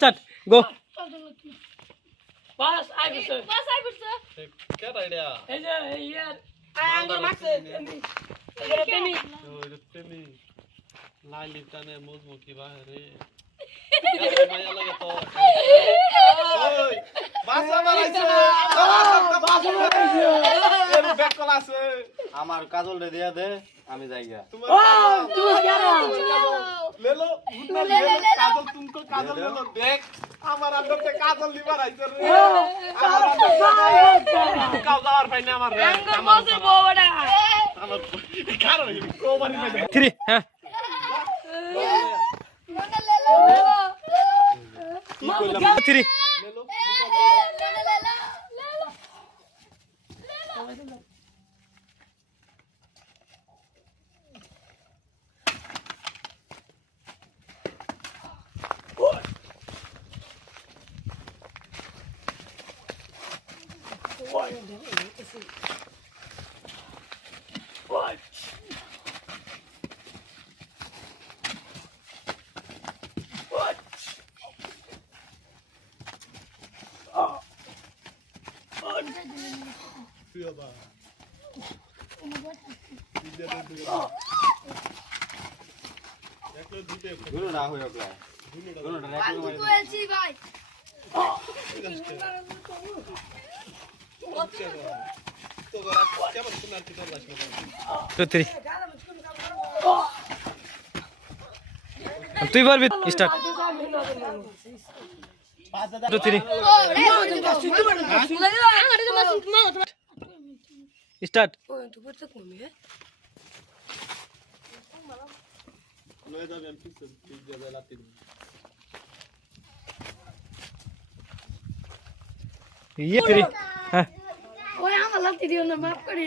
start গো pass আইবছে কেডা এটা এই যে ইয়ার আঙ্গুর মারছে তেনি ওই তেনি লাইলি টানে মুজমুকি বাহিরে মায়া লাগে তো ওই বাসা মারাইছে বাসা মারাইছে এর ব্যাক কল আছে আমার কাজল রে দিয়া দে আমি যাইগা তোমার তুই কেডা ले लो काजल तुमको काजल ले लो देख আমার अंदर से काजल लिवर आइছে रे কাউদার পাইনা আমার রে আঙ্গুর মজে বড়া আমার কারো কোবারি মে 3 হ্যাঁ কি কইলাম 3 ले लो গুলো না হই ওকলা গুলো না রাখো আমি কইছি ভাই তো 3 তুই পারবি স্টার্ট 2 3 স্টার্ট লয়ে যাবে আমি পিছে দিয়ে দেব লাতি ये 3 হ্যাঁ ওই আমার লাতি দিও না মাফ করি